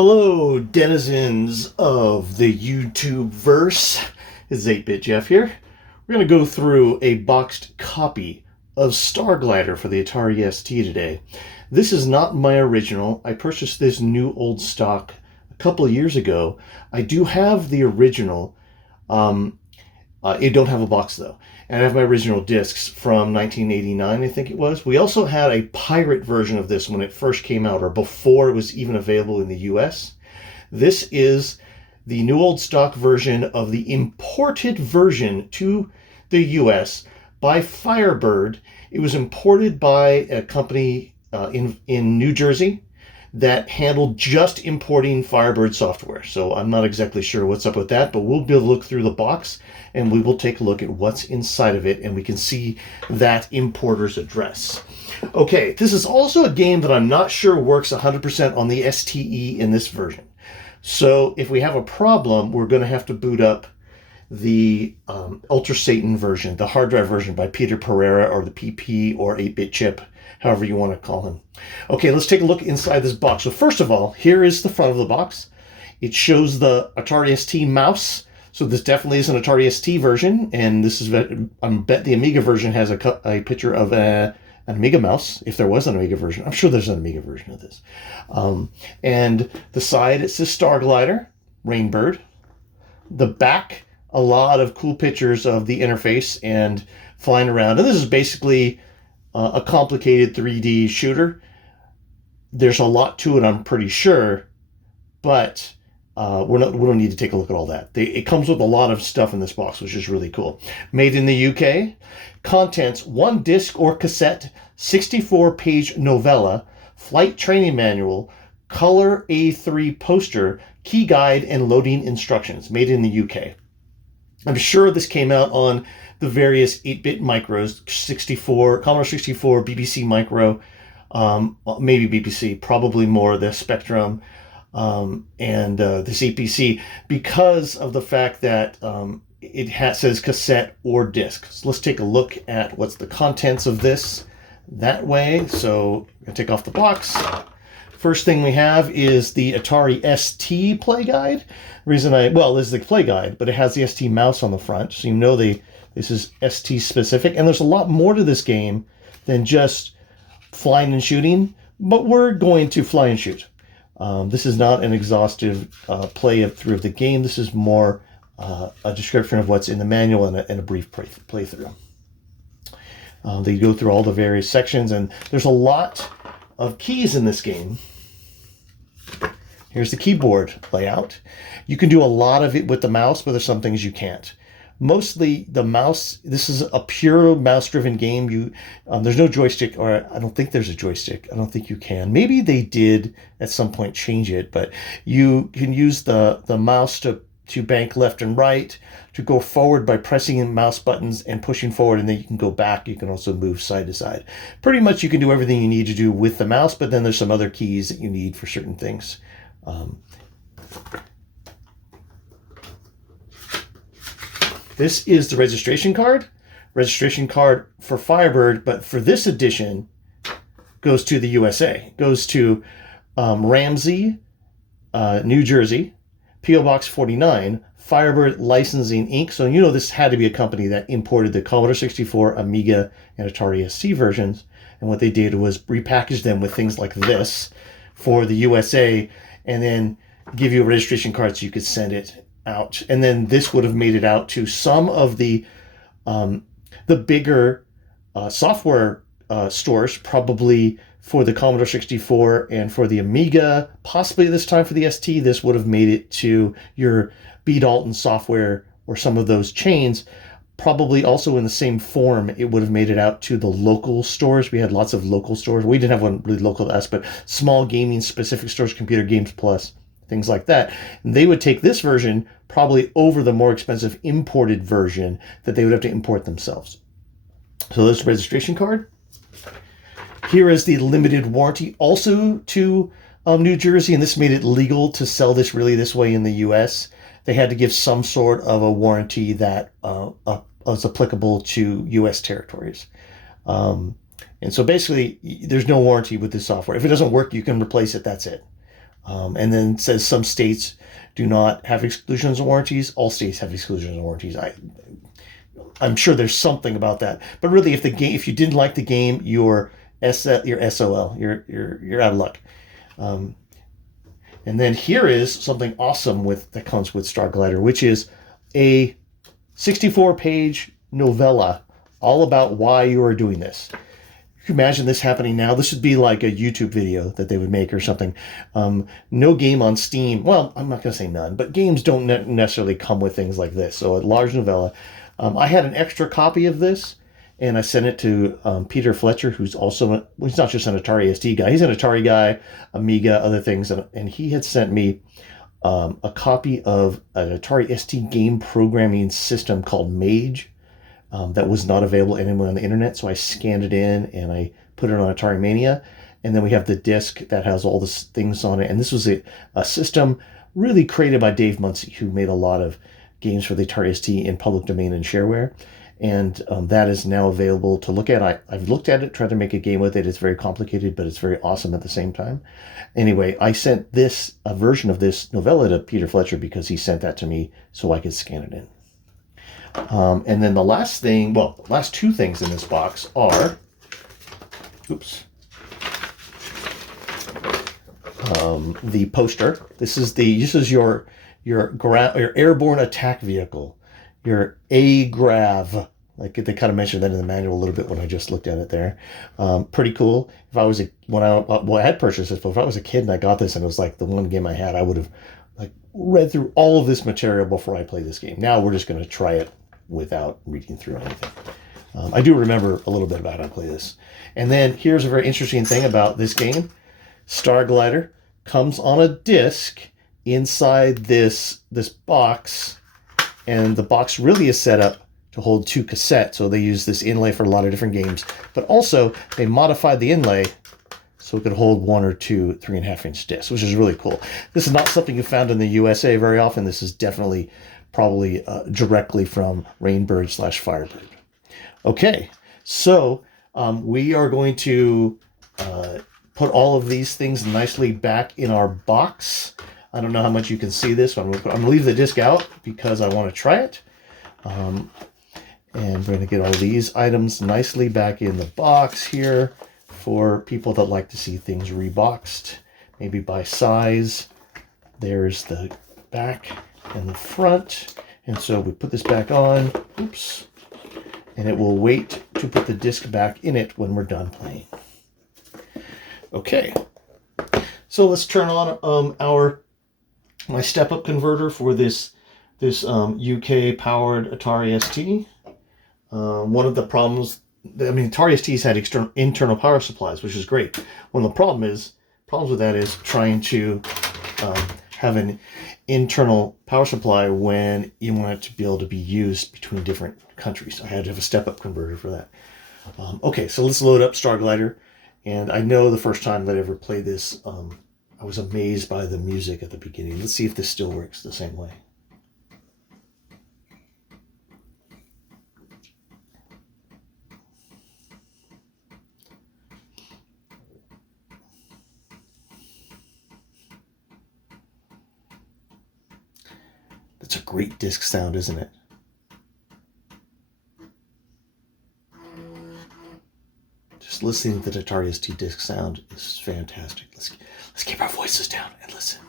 Hello, denizens of the YouTube verse. It's 8-Bit Jeff here. We're going to go through a boxed copy of StarGlider for the Atari STE today. This is not my original. I purchased this new old stock a couple of years ago. I do have the original. It don't have a box though. And I have my original discs from 1989, I think it was. We also had a pirate version of this when it first came out, or before it was even available in the US. This is the new old stock version of the imported version to the US by Firebird. It was imported by a company in New Jersey that handled just importing Firebird software. So I'm not exactly sure what's up with that, but we'll be able to look through the box and we will take a look at what's inside of it, and we can see that importer's address. Okay, this is also a game that I'm not sure works 100% on the STE in this version. So if we have a problem, we're going to have to boot up the Ultra Satan version, the hard drive version by Peter Pereira, or the PP, or 8-Bit Chip, however you want to call him. Okay, let's take a look inside this box. So first of all, here is the front of the box. It shows the Atari ST mouse. So this definitely is an Atari ST version, and this is, I bet the Amiga version has a picture of an Amiga mouse, if there was an Amiga version. I'm sure there's an Amiga version of this. And the side, it says StarGlider, Rainbird. The back, a lot of cool pictures of the interface and flying around. And this is basically a complicated 3D shooter. There's a lot to it, I'm pretty sure, but we don't need to take a look at all that. It comes with a lot of stuff in this box, which is really cool. Made in the UK. Contents: 1 disc or cassette, 64-page novella, flight training manual, color A3 poster, key guide, and loading instructions. Made in the UK. I'm sure this came out on the various 8-bit micros, 64, Commodore 64, BBC Micro, maybe BBC, probably more the Spectrum, and this APC, because of the fact that it says cassette or disc. So let's take a look at what's the contents of this that way. So I'm going to take off the box. First thing we have is the Atari ST play guide. This is the play guide, but it has the ST mouse on the front, so you know this is ST specific. And there's a lot more to this game than just flying and shooting, but we're going to fly and shoot. This is not an exhaustive through the game. This is more a description of what's in the manual and a brief playthrough. They go through all the various sections, and there's a lot of keys in this game. Here's the keyboard layout. You can do a lot of it with the mouse, but there's some things you can't. Mostly the mouse, this is a pure mouse-driven game. There's no joystick, or I don't think there's a joystick. I don't think you can. Maybe they did at some point change it, but you can use the mouse to bank left and right, to go forward by pressing in mouse buttons and pushing forward, and then you can go back. You can also move side to side. Pretty much you can do everything you need to do with the mouse, but then there's some other keys that you need for certain things. This is the registration card. Registration card for Firebird, but for this edition, goes to the USA. Goes to Ramsey, New Jersey, P.O. Box 49, Firebird Licensing Inc. So you know this had to be a company that imported the Commodore 64, Amiga, and Atari ST versions. And what they did was repackage them with things like this for the USA, and then give you a registration card so you could send it out. And then this would have made it out to some of the bigger software stores, probably for the Commodore 64 and for the Amiga, possibly this time for the ST. This would have made it to your B. Dalton software or some of those chains. Probably also in the same form, it would have made it out to the local stores. We had lots of local stores. We didn't have one really local to us, but small gaming specific stores, Computer Games Plus, things like that. And they would take this version probably over the more expensive imported version that they would have to import themselves. So there's the registration card. Here is the limited warranty, also to New Jersey, and this made it legal to sell this this way in the US. They had to give some sort of a warranty that was applicable to US territories. And so basically, there's no warranty with this software. If it doesn't work, you can replace it. That's it. And then it says some states do not have exclusions and warranties. All states have exclusions and warranties. I'm sure there's something about that. But really, if you didn't like the game, you're SOL. You're out of luck. And then here is something awesome that comes with StarGlider, which is a 64-page novella all about why you are doing this. You can imagine this happening now. This would be like a YouTube video that they would make or something. No game on Steam. Well, I'm not going to say none, but games don't necessarily come with things like this. So a large novella. I had an extra copy of this, and I sent it to Peter Fletcher, who's also, he's not just an Atari ST guy. He's an Atari guy, Amiga, other things. And he had sent me a copy of an Atari ST game programming system called Mage that was not available anywhere on the internet. So I scanned it in and I put it on Atari Mania. And then we have the disc that has all the things on it. And this was a system really created by Dave Muncy, who made a lot of games for the Atari ST in public domain and shareware. And that is now available to look at. I've looked at it, tried to make a game with it. It's very complicated, but it's very awesome at the same time. Anyway, I sent a version of this novella to Peter Fletcher because he sent that to me so I could scan it in. And then the last two things in this box are, the poster. This is your airborne attack vehicle. Your AGRAV, like they kind of mentioned that in the manual a little bit when I just looked at it there. Pretty cool. If I was I had purchased this, but if I was a kid and I got this and it was like the one game I had, I would have like read through all of this material before I play this game. Now we're just going to try it without reading through anything. I do remember a little bit about how to play this. And then here's a very interesting thing about this game. StarGlider comes on a disc inside this box. And the box really is set up to hold 2 cassettes. So they use this inlay for a lot of different games. But also, they modified the inlay so it could hold 1 or 2 3.5-inch discs, which is really cool. This is not something you found in the USA very often. This is definitely probably directly from Rainbird/Firebird. Okay, so we are going to put all of these things nicely back in our box. I don't know how much you can see this, but I'm going to leave the disc out because I want to try it. And we're going to get all these items nicely back in the box here for people that like to see things reboxed, maybe by size. There's the back and the front. And so we put this back on. Oops. And it will wait to put the disc back in it when we're done playing. Okay. So let's turn on my step-up converter for this UK powered Atari ST. One of the problems, Atari ST's had internal power supplies, which is great. One of the problems with that is trying to have an internal power supply when you want it to be able to be used between different countries. I had to have a step-up converter for that. Okay, so let's load up StarGlider. And I know the first time that I ever played this, I was amazed by the music at the beginning. Let's see if this still works the same way. That's a great disc sound, isn't it? Just listening to the Atari ST disc sound is fantastic. Let's keep our voices down and listen.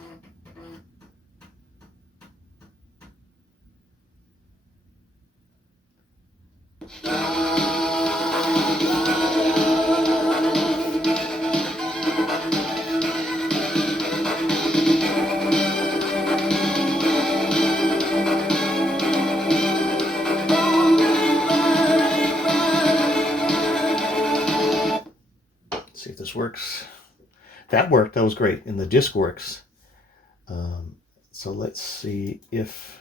See if this works. That worked. That was great. And the disc works. So let's see if...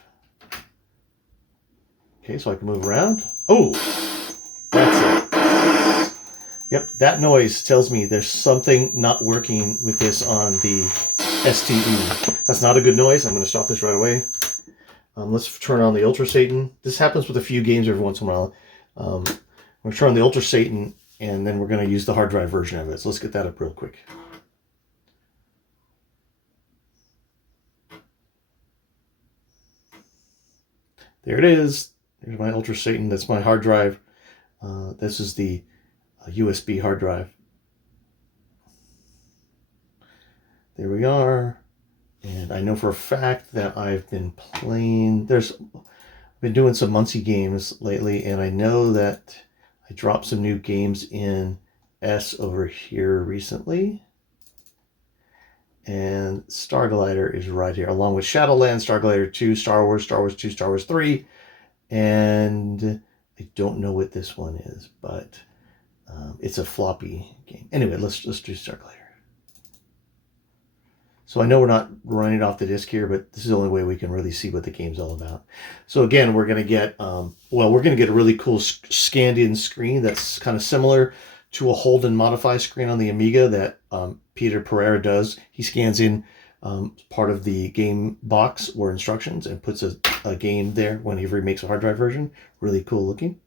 Okay, so I can move around. Oh, that's it. Yep, that noise tells me there's something not working with this on the STE. That's not a good noise. I'm going to stop this right away. Let's turn on the Ultra Satan. This happens with a few games every once in a while. We're going to turn on the Ultra Satan, and then we're going to use the hard drive version of it. So let's get that up real quick. There it is. There's my Ultra Satan. That's my hard drive. This is the USB hard drive. There we are. And I know for a fact that I've been playing, I've been doing some Muncie games lately, and I know that I dropped some new games in S over here recently. And StarGlider is right here, along with Shadowlands, StarGlider 2, Star Wars 2, Star Wars 3, and I don't know what this one is, but it's a floppy game. Anyway, let's do StarGlider. So I know we're not running off the disk here, but this is the only way we can really see what the game's all about. So again, we're going to get, we're going to get a really cool scanned-in screen that's kind of similar to a hold and modify screen on the Amiga that Peter Pereira does. He scans in part of the game box or instructions and puts a game there whenever he makes a hard drive version. Really cool looking.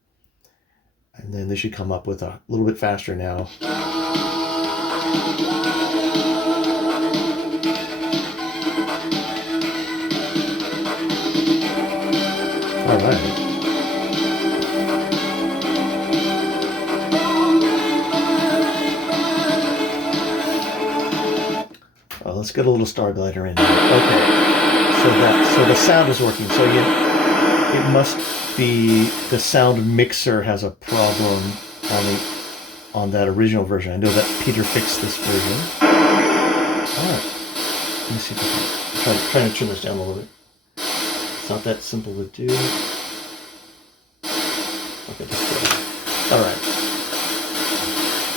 And then this should come up with a little bit faster now. All right. Oh, let's get a little StarGlider in here. Okay. So the sound is working. So it must be the sound mixer has a problem on that original version. I know that Peter fixed this version. All right. Let me see if I can try to trim this down a little bit. It's not that simple to do. Okay, let's go. All right.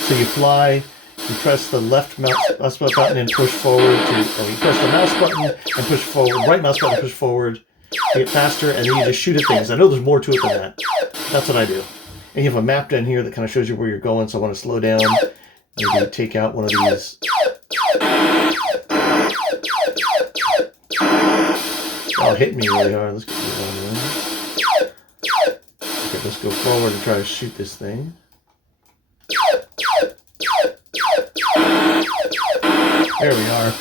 So you fly, you press the left mouse button and push forward you press the mouse button and push forward, right mouse button and push forward to get faster, and then you just shoot at things. I know there's more to it than that. That's what I do. And you have a map down here that kind of shows you where you're going, so I want to slow down. Maybe take out one of these. Oh, hit me really hard. Let's get this on. Okay, let's go forward and try to shoot this thing. There we are.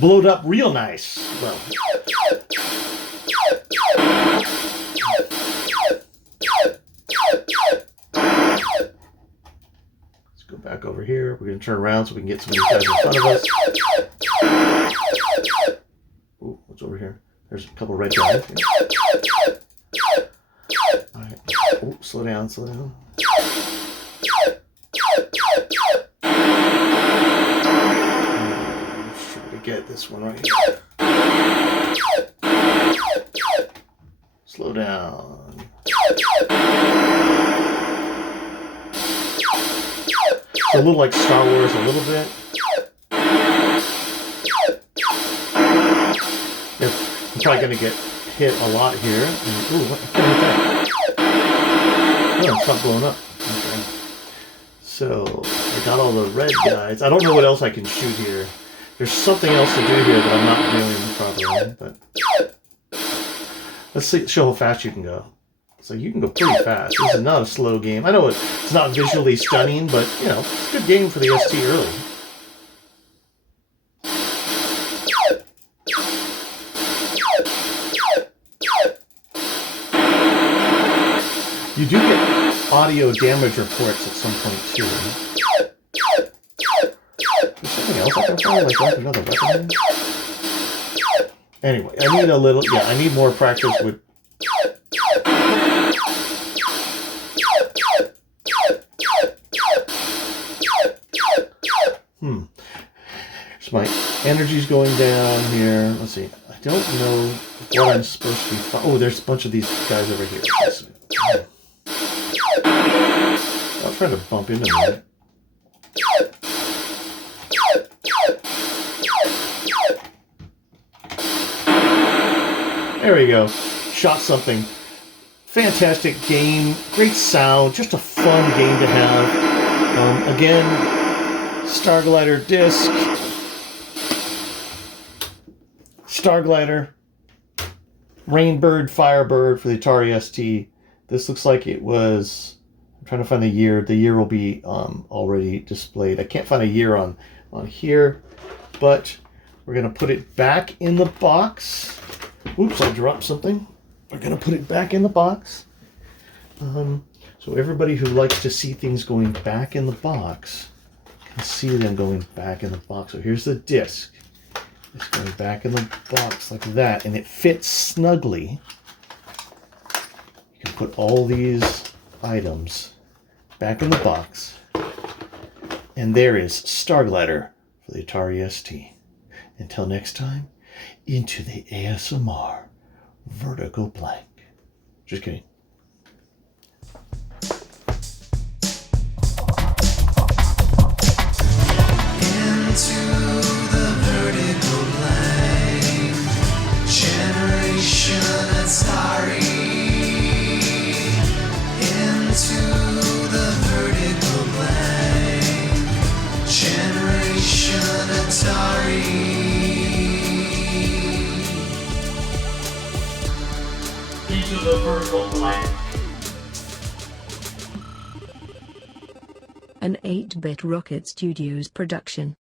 Blowed up real nice. Well. Let's go back over here. We're going to turn around so we can get some of these guys in front of us. Ooh, what's over here? There's a couple of red guys. All right. Oh, slow down, slow down. Let's try to get this one right here. Slow down. It's a little like Star Wars, a little bit. I'm probably going to get hit a lot here. And, ooh, what hit that? Oh, it's not blowing up. Okay. So, I got all the red guys. I don't know what else I can shoot here. There's something else to do here that I'm not doing properly. But let's show how fast you can go. So you can go pretty fast. This is not a slow game. I know it's not visually stunning, but, you know, it's a good game for the ST early. You do get audio damage reports at some point too. There's something else I can find, like another weapon. Anyway, I need I need more practice with. So my energy's going down here. Let's see. I don't know what I'm supposed to be. Oh, there's a bunch of these guys over here. I'm trying to bump into me. There we go. Shot something. Fantastic game. Great sound. Just a fun game to have. Again, StarGlider disc. StarGlider. Rainbird, Firebird for the Atari STE. This looks like it was... I'm trying to find the year. The year will be already displayed. I can't find a year on here, but we're going to put it back in the box. Oops, I dropped something. we're going to put it back in the box. So everybody who likes to see things going back in the box can see them going back in the box. So here's the disc. It's going back in the box like that, and it fits snugly. You can put all these items back in the box. And there is StarGlider for the Atari ST. Until next time, into the ASMR vertical blank. Just kidding. Into the vertical blank, generation Atari. Into the vertical blank, generation Atari. Into the vertical blank. An 8-Bit Rocket Studios production.